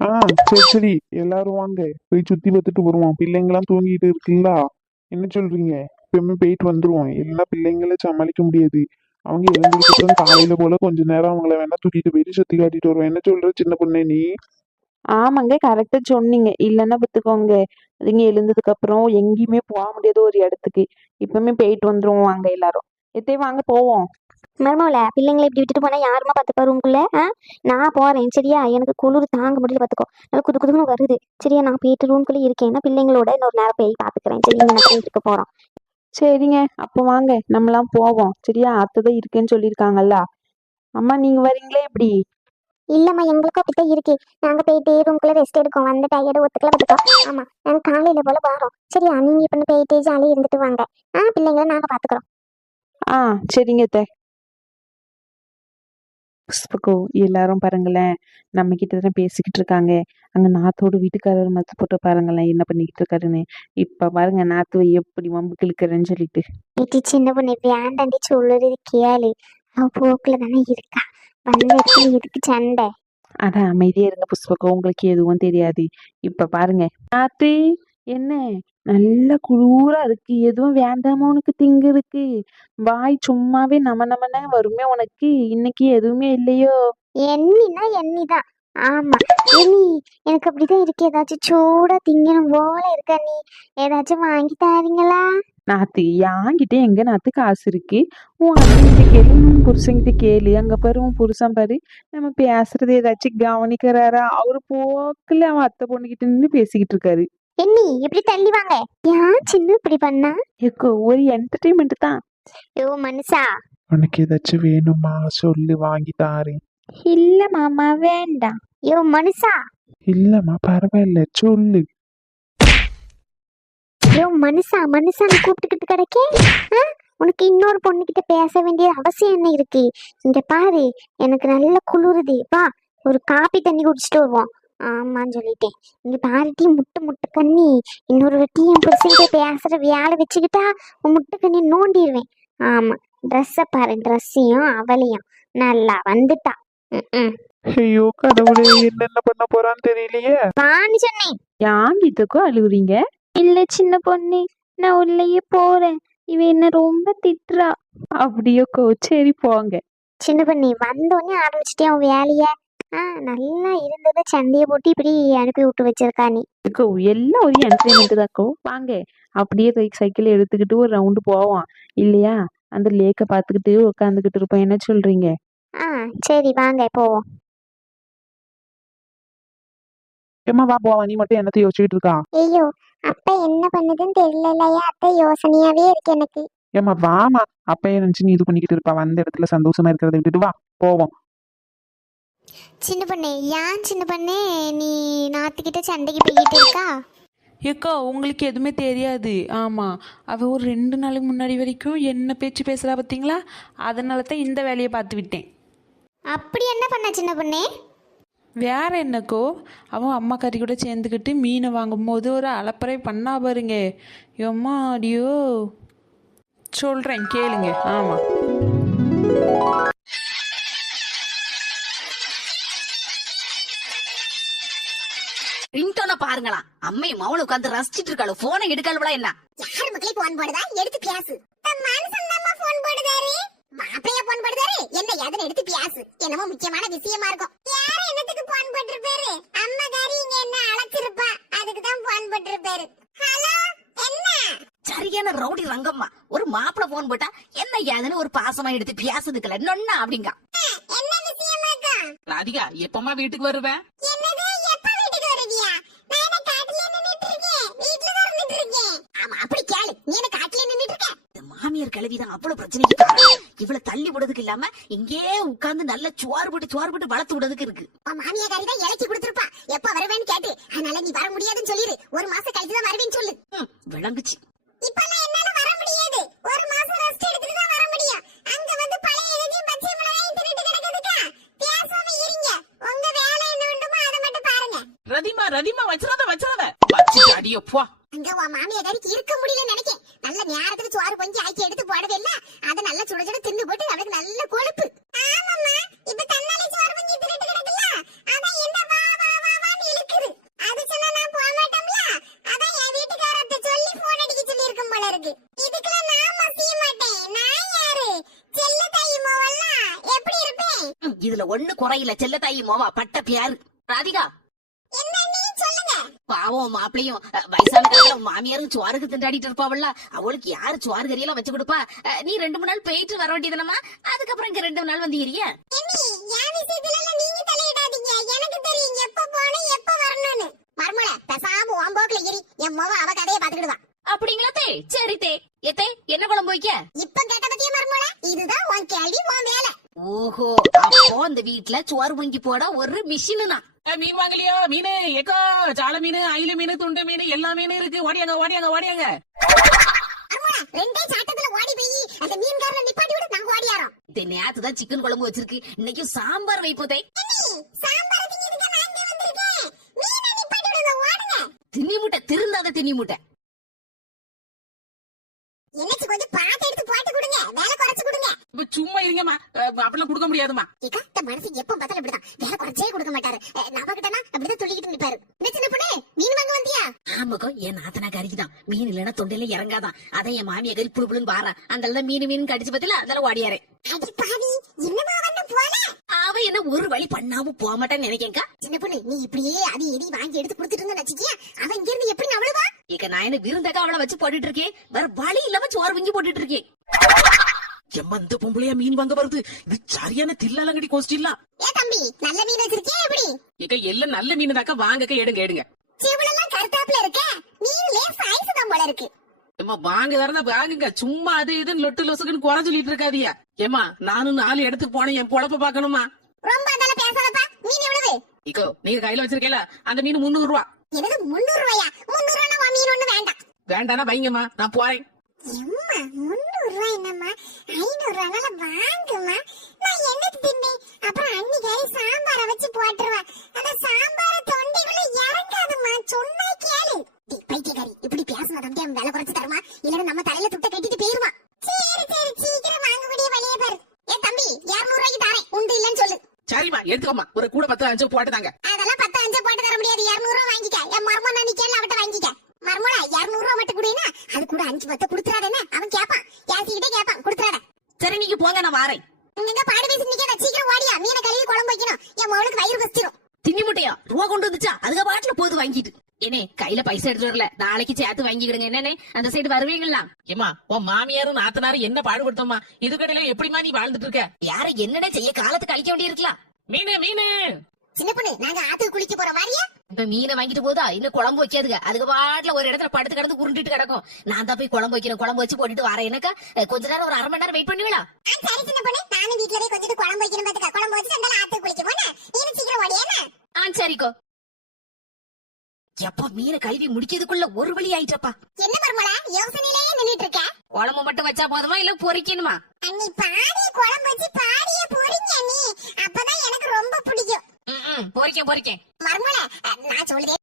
ஆ, சரி சரி, எல்லாரும் வாங்க, போய் சுத்தி பார்த்துட்டு வருவோம். பிள்ளைங்களாம் தூங்கிட்டு இருக்குங்களா? என்ன சொல்றீங்க? இப்பவுமே போயிட்டு வந்துருவோம். எல்லா பிள்ளைங்கள சமாளிக்க முடியாது. அவங்க எழுந்ததுக்கு அப்புறம் காலையில போல கொஞ்ச நேரம் அவங்கள வேணா தூக்கிட்டு போயிட்டு சுத்தி காட்டிட்டு வருவோம். என்ன சொல்ற சின்ன பொண்ணே நீ? ஆமாங்க, கரெக்டா சொன்னீங்க. இல்லைன்னா பார்த்துக்கோங்க, அதுங்க எழுந்ததுக்கு அப்புறம் எங்கேயுமே போக முடியாத ஒரு இடத்துக்கு. இப்பவுமே போயிட்டு வந்துருவோம் வாங்க எல்லாரும். எத்தே வாங்க போவோம். மருமவள பிள்ளைங்களை இப்படி விட்டுட்டு போனா யாருமா பார்த்துப்பா ரூம்குள்ள? நான் போறேன் சரியா? எனக்கு குளிர் தாங்க முடியல பார்த்துக்கோ. நல்லா குது குதுன்னு வருது. சரியா, நான் போயிட்டு ரூம்குள்ளே இருக்கேன். நான் பிள்ளைங்களோட இன்னொரு நேரம் போய் பார்த்துக்கிறேன். சரி, இங்க நான் இருக்க போறோம். சரிங்க, அப்போ வாங்க நம்மலாம் போவோம். சரியா, அத்தைதான் இருக்கேன்னு சொல்லியிருக்காங்கல்ல. அம்மா நீங்க வரீங்களே எப்படி? இல்லம்மா, எங்களுக்கும் அப்படித்தான் இருக்கு. நாங்க போயிட்டு ரூம்குள்ள ரெஸ்ட் எடுக்கோம். வந்த டயர்டு ஒத்துக்கல பார்த்துக்கோ. ஆமா, நாங்க காலையில போல வரோம். சரியா, நீங்க இப்ப போயிட்டு ஜாலியா இருந்துட்டு வாங்க. பிள்ளைங்களை நாங்க பாத்துக்கிறோம். ஆ, சரிங்க அத்தை. புஷ்பகோ, எல்லாரும் பாருங்களேன், நம்ம கிட்ட தானே பேசிக்கிட்டு இருக்காங்க. அங்க நாத்தோட வீட்டுக்காரர் மத்த போட்டு பாருங்களேன் என்ன பண்ணிக்கிட்டு இருக்காருன்னு. இப்ப பாருங்க நாத்துவை எப்படி வம்புக்கு இழுக்கிறேன்னு சொல்லிட்டு. வீட்டு சின்ன பொண்ணு வேண்டாண்டி சொல்லுறது கேளு. அவ போக்குல தானே இருக்கா. வந்த இடத்துல எதுக்கு சண்டை? அட அமைதியா இருங்க புஷ்பகோ, உங்களுக்கு எதுவும் தெரியாது. இப்ப பாருங்க நாத்து, என்ன நல்ல குளூரா இருக்கு, எதுவும் வேண்டாமோ உனக்கு திங்கு இருக்கு? வாய் சும்மாவே நம நமன வருமே உனக்கு, இன்னைக்கு எதுவுமே இல்லையோ? எண்ணினா எண்ணிதான். ஆமா, எண்ணி. எனக்கு அப்படிதான் இருக்கு. ஏதாச்சும் சூடா திங்கணும் போல இருக்க. நீ ஏதாச்சும் வாங்கி தாரீங்களா? நாத்து, யாங்கிட்ட எங்க நாத்து காசு இருக்கு? உன் அண்ணன்கிட்ட கேளு, உன் புருஷன்கிட்ட கேளு. அங்க பாரு உன் புருஷன் பாரு, நம்ம பேசுறது ஏதாச்சும் கவனிக்கிறாரா? அவரு போக்குல அவன் அத்தை பொண்ணுகிட்ட நின்று பேசிக்கிட்டு இருக்காரு. எண்ணி எப்படி தள்ளி வாங்க. ஏன் சின்ன இப்படி பண்ணா? ஏக்கோ, ஒரு என்டர்டைன்மெண்ட் தான். ஐயோ மனுஷா. உனக்கு ஏதாச்சும் வேணுமா சொல்லு, வாங்கி தாரேன். இல்ல மாமா, வேண்டாம். ஐயோ மனுஷா. இல்லம்மா பரவாயில்ல, சொல்லு. ஐயோ மனுஷா, மனுஷான்னு கூப்பிட்டுக்கிட்டு கிடக்கே. உனக்கு இன்னொரு பொண்ணுகிட்ட பேச வேண்டிய அவசியம் என்ன இருக்கு? இங்க பாரு, எனக்கு நல்ல குளிருது. வா, ஒரு காப்பி தண்ணி குடிச்சிட்டு வருவோம். ஆமான்னு சொல்லிட்டேன். இங்க பாருட்டி, முட்டை முட்டை கண்ணி. இன்னொரு வாட்டி என் புருஷன்கிட்ட பேசுற வேலை வச்சுக்கிட்டா உன் முட்டை கண்ணி நோண்டிடுவேன். ஆமா, ட்ரெஸ்ஸை பாரு, ட்ரெஸ்ஸையும் அவளையும் நல்லா வந்துட்டா. ம். ஐயோ கடவுளே, என்னென்ன பண்ண போறான்னு தெரியலையே. வான்னு சொன்னேன். யாங்கிட்டக்கோ அழுகுறீங்க? இல்ல சின்ன பொண்ணு, நான் உள்ளேயே போறேன். இவ என்ன ரொம்ப திட்டுறா. அப்படியோக்கோ, சரி போங்க. சின்ன பண்ணி வந்தோடனே ஆரம்பிச்சிட்டே அவன் வேலைய. நல்லா இருந்ததை சண்டையை போட்டு இப்படி அனுப்பி விட்டு வச்சிருக்கா நீ. அக்கோ, எல்லாம் ஒரு என்டர்டைன்மெண்ட் தாக்கோ. வாங்க, அப்படியே சைக்கிள் எடுத்துக்கிட்டு ஒரு ரவுண்டு போவோம் இல்லையா? அந்த லேக்கை பார்த்துக்கிட்டு உட்காந்துக்கிட்டு இருப்போம். என்ன சொல்றீங்க? சரி வாங்க போவோம். ஏம்மா வா போவா, நீ மட்டும் என்னத்தை யோசிச்சுட்டு இருக்கா? ஐயோ, அப்ப என்ன பண்ணுதுன்னு தெரியலையா? அத்தை யோசனையாவே இருக்கு எனக்கு. ஏம்மா வாமா, அப்பயே நினைச்சு நீ இது பண்ணிக்கிட்டு இருப்பா. வந்த இடத்துல சந்தோஷமா இருக்கிறத விட்டுட்டு வா போவோம். சின்ன பொண்ணு, ஏன் சின்ன பொண்ணு நீ நாத்துக்கிட்ட சண்டைக்கு போய்கிட்டு இருக்கா? ஏக்கா, உங்களுக்கு எதுவுமே தெரியாது. ஆமாம், அவள் ஒரு 2 நாளுக்கு முன்னாடி வரைக்கும் என்ன பேச்சு பேசுகிறா பார்த்தீங்களா? அதனால தான் இந்த வேலையை பார்த்து விட்டேன். அப்படி என்ன பண்ண சின்ன பொண்ணு? வேற என்னக்கோ, அவன் அம்மா கறி கூட சேர்ந்துக்கிட்டு மீனை வாங்கும்போது ஒரு அலப்பறை பண்ணா பாருங்க. எம்மா அடியோ, சொல்கிறேன் கேளுங்க. ஆமாம், ரிங்டோன பாருங்களா, அம்மையும் மவனு உட்காந்து ரசிச்சிட்டு இருக்காளு. போனை எடுக்கலவளா என்ன? யார் மக்களே போன் போடுதா? எடுத்து பேசு. மனுஷன் தான் போன் போடுதாரு. மாப்பிளையா போன் போடுதாரு. என்ன எதனை எடுத்து பேசு. என்னமோ முக்கியமான விஷயமா இருக்கும். யார என்னத்துக்கு போன் போட்டுருப்பாரு? அம்மா காரி இங்க என்ன அழைச்சிருப்பா, அதுக்கு தான் போன் போட்டுருப்பாரு. ஹலோ, என்ன? சரியான ரவுடி ரங்கம்மா. ஒரு மாப்பிள போன் போட்டா என்ன ஏதுன்னு ஒரு பாசமா எடுத்து பேசுதுக்கல நொன்னா அப்படிங்க. என்ன விஷயமாக்கா? ராதிகா, எப்பமா வீட்டுக்கு வருவேன்? என்னது, எப்ப வீட்டுக்கு வருவியா? நான் என்ன காட்டுல நின்னுட்டு இருக்கேன், வீட்ல தான் இருந்துட்டு இருக்கேன். ஆமா, அப்படி கேளு. நீ என்ன காட்டுல நின்னுட்டு இருக்க? இந்த மாமியார் கிளவிதான் அவ்வளவு பிரச்சனைக்கு காரணம். இவ்வளவு தள்ளி விடுறதுக்கு இல்லாம இங்கே உட்கார்ந்து நல்ல சோறு போட்டு வளர்த்து விடுறதுக்கு இருக்கு. மாமியா காரி தான் இலக்கி கொடுத்துருப்பா. எப்ப வருவேன்னு கேட்டு, அதனால நீ வர முடியாதுன்னு சொல்லிரு. ஒரு மாசம் கழிச்சு தான் வருவேன்னு சொல்லு. விளங்குச்சு. இப்பலாம் என்னால வர முடியாது. ஒரு மாசம் ரெஸ்ட் எடுத்துட்டு தான் வர முடியும். அங்க வந்து பழைய எதையும் பச்சை மிளகாயும் தின்னுட்டு கிடக்குதுக்கா. பேசாம இருங்க. உங்க வேலை என்ன வேண்டுமோ அதை மட்டும் பாருங்க. ரதிமா வச்சிராத வச்சிட்டு அடியோ போ. அங்க உன் மாமியா காரிக்கு இருக்க முடியல நினைக்கேன். நல்ல நேரத்துக்கு சோறு பொங்கி ஆக்கி எடுத்து போடவே இல்ல. அத நல்லா சுட சுட தின்னு போட்டு அவளுக்கு நல்ல கொழுப்பு. ஆமாம்மா, இப்ப தன்னாலே சோறு பொங்கி தின்னுட்டு கிடக்குல. அதான் என்ன வா வா வா வான்னு இதுல ஒண்ணு குறையில செல்லத்தாயி மோவா பட்ட பேரு ராதிகா. பாவம் மாப்பிளையும் வயசான காலத்துல மாமியாரும் சோறுக்கு திண்டாடிட்டு இருப்பாவல்ல, அவளுக்கு யாரு சோறு கறியெல்லாம் வச்சு கொடுப்பா? நீ 2-3 நாள் போயிட்டு வர வேண்டியதுனமா, அதுக்கப்புறம் இங்க 2 நாள் வந்து ஏறிய. அப்படிங்களா தே? சரி தே. எத்தே என்ன குழம்பு வைக்க? இப்ப கேட்ட பத்தியா மர்மோல, இதுதான் உன் கேள்வி, உன் வேலை. ஓஹோ, அப்போ அந்த வீட்டுல சோறு பொங்கி போட ஒரு மிஷினு தான். மீன் வாங்கலையோ? மீன் எக்கோ, சால மீன், அயில மீன், துண்டு மீன், எல்லா மீனும் இருக்கு. ஓடியாங்க ஓடியாங்க ஓடியாங்க. மர்மோல, ரெண்டே சாட்டத்துல ஓடி போய் அந்த மீன்காரனை நிப்பாட்டி விடு, நாங்க ஓடியாரோம். நேத்து தான் சிக்கன் குழம்பு வச்சிருக்கு, இன்னைக்கு சாம்பார் வைப்போதே. சாம்பார் திங்கிறதுக்கு நான் இங்க வந்திருக்கேன். மீனை நிப்பாட்டி விடுங்க, ஓடுங்க. தின்னி முட்டை, திருந்தாத தின்னி முட்டை. என்னச்சு கொஞ்சம் பாத்து எடுத்து போட்டு கொடுங்க, வேலை குறைச்சு கொடுங்க. இப்ப சும்மா இருங்கம்மா, அப்படிலாம் கொடுக்க முடியாதுமா. ஏக்கா, இந்த மனசு எப்ப பார்த்தாலும் இப்படிதான், வேலை குறைச்சே கொடுக்க மாட்டாரு. நம்ம கிட்டனா அப்படிதான் சொல்லிக்கிட்டு நிப்பாரு. என்ன சின்ன பொண்ணு, மீன் வாங்க வந்தியா? ஆமாக்கோ, என் நாத்தனா கறிக்குதான் மீன் இல்லைன்னா தொண்டையில இறங்காதான். அதான் என் மாமியா கறி புழு புழுன்னு பாறா, அந்த மீன் கடிச்சு பத்தில அதெல்லாம் ஓடியாரு. அடி பாவி, என்னமா வந்து போல? அவ என்ன ஒரு வழி பண்ணாம போக மாட்டேன்னு நினைக்கேன்க்கா. சின்ன பொண்ணு, நீ இப்படியே அது எடி வாங்கி எடுத்து கொடுத்துட்டு இருந்தா வச்சுக்கியா, அவன் இங்க இருந்து எப்படி நவளுவா? இக்க நான் என்ன விருந்தக்கா அவளை வச்சு போட்டுட்டு இருக்கேன், வேற வழி இல்லாம சோறு பொங்கி போட்டுட்டு இருக்கேன். எம்மா, இந்த பொம்பளையா மீன் வாங்க வருது? இது சரியான தில்லாலங்கடி கோஷ்டில்லா. ஏ தம்பி, நல்ல மீன் வச்சிருக்கியா எப்படி? இக்க எல்லாம் நல்ல மீன் தாக்கா, வாங்கக்க எடுங்க எடுங்க. செவுளெல்லாம் கருத்தாப்புல இருக்க, மீன்லே சைஸ் தான் போல இருக்கு. ஏம்மா வாங்க தரதா வாங்குங்க, சும்மா அது இதுன்னு லொட்டு லொசுக்குன்னு குறை சொல்லிட்டு இருக்காதியா. ஏமா, நானும் 4 இடத்துக்கு போனேன், என் பொழப்ப பாக்கணுமா? ரொம்ப அதெல்லாம் பேசாதப்பா. மீன் எவ்வளவு? இக்கோ, நீங்க கையில வச்சிருக்கல அந்த மீன் 300 ரூபா. எனக்கு 300 ரூபாயா? 300 ரூபா மீன் ஒண்ணு வேண்டாம். வேண்டானா வைங்கம்மா, நான் போறேன். எம்மா, 300 ரூபாய் என்னம்மா, 500 ரூபானால வாங்குமா. நான் என்னது தின்னேன்? அப்புறம் அண்ணி கறி சாம்பார வச்சு போட்டுருவா. அந்த சாம்பார தொண்டைக்குள்ள இறங்காதுமா, சொன்னா கேளு. பைத்தியக்காரி, இப்படி பேசினா தம்பி அவன் வேலை குறைச்சு தருமா, இல்லன்னா நம்ம தலையில துட்ட கட்டிட்டு போயிருமா. சரி சரி, சீக்கிரம் வாங்கக்கூடிய வழியே பாரு. ஏ தம்பி, 200 ரூபாய்க்கு தரேன், உண்டு இல்லன்னு சொல்லு. சரிம்மா, எடுத்துக்கோமா, ஒரு கூட 10 5 போட்டுதாங்க. அதெல்லாம் 10 5 போட்டு தர முடியாது, 200 ரூபாய் வாங்கிக்க. என் மர்மம் நான் நிக்கல, அவட்ட வாங்கிக்க. மர்மோளா, 200 ரூபாய் மட்டும் கொடுனா, அது கூட 5 10 குடுத்துறாதே. அவன் கேப்பான், யாசிக்கிட்டே கேப்பான், குடுத்துறாத. சரி நீங்க போங்க, நான் வாரேன். நீங்க பாடு பேசி நிக்காத, சீக்கிரம் ஓடியா, மீனை கழுவி குழம்பு வைக்கணும். என் மவளுக்கு வயிறு பசிச்சிரும். தின்னி முட்டையா ரூபா கொண்டு வந்துச்சா, அதுக்கு பாட்டுல போது வாங்கிட்டு. என்னே கையில பைசா எடுத்து வரல, நாளைக்கு சேர்த்து வாங்கிக்கிடுங்க. என்னன்னே அந்த சைடு வருவீங்களா? ஏமா, உன் மாமியாரும் நாத்தனாரும் என்ன பாடுபடுத்தோமா, இதுக்கடையில எப்படிமா நீ வாழ்ந்துட்டு இருக்க? யார என்னன்னே செய்ய, காலத்துக்கு அழிக்க வேண்டி இருக்கலாம். மீனு மீனு. சின்ன பொண்ணு, நாங்க ஆத்துக்கு குளிக்க போற மாதிரியா? இப்ப மீனை வாங்கிட்டு போதா, இன்னும் குழம்பு வைக்காதுங்க. அதுக்கு பாட்டுல ஒரு இடத்துல படுத்து கிடந்து உருண்டுட்டு கிடக்கும். நான் தான் போய் குழம்பு வைக்கிறேன், குழம்பு வச்சு போட்டுட்டு வரேன். எனக்கா கொஞ்ச நேரம், ஒரு 1/2 மணி நேரம் வெயிட் பண்ணுவீங்களா? சரி சின்ன பொண்ணு, நானும் வீட்டுல போய் கொஞ்சம் குழம்பு வைக்கணும். பாத்துக்க, குழம்பு வச்சு ரெண்டால ஆத்துக்கு குளிக்க போனேன். நீ சீக்கிரம் ஓடியா. சரிக்கோ. எப்ப மீனை கழுவி முடிக்கிறதுக்குள்ள ஒரு வழி ஆயிட்டப்பா. என்ன மர்மோளா, யோசனையிலேயே நின்னுட்டு இருக்க? குழம்பு மட்டும் வச்சா போதுமா, இல்ல பொரிக்கணுமா? அண்ணி பாடிய குழம்பு வச்சு பாடிய பொரிங்க நீ, அப்பதான் எனக்கு ரொம்ப பிடிக்கும். பொரிக்கேன். மர்மோளா, நான் சொல்லுதே